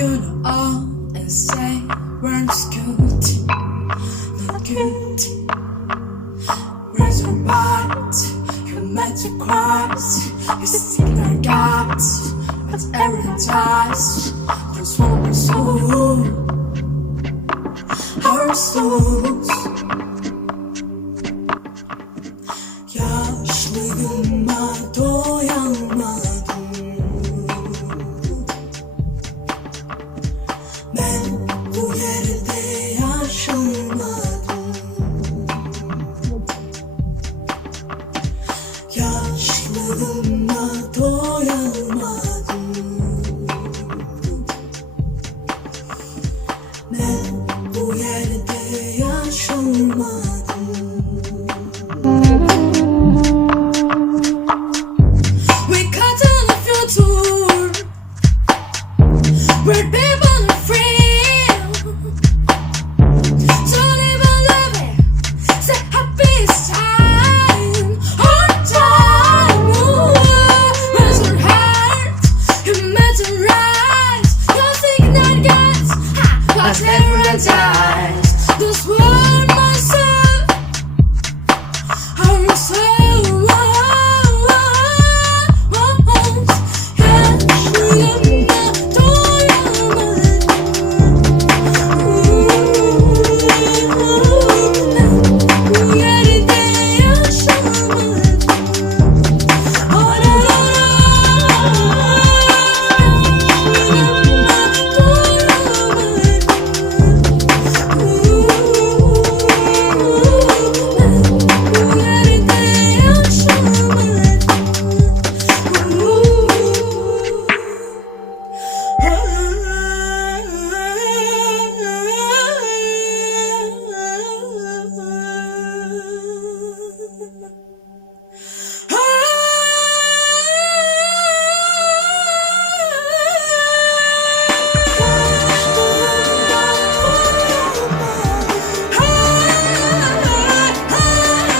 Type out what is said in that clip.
gonna all and say words good, not good. Words are bad, you meant to cross. You stick their guts, but every touch transform our soul, our souls. Yaşlığıma doyamadım. Ben bu yerde yaşamadım. Yaşlığıma doyamadım. Ben bu yerde yaşamadım. We cut on a future where people are free to live and love it. Say happy is time, hard time. Raise your heart, you meant to rise. Your signal gets whatever dies. Those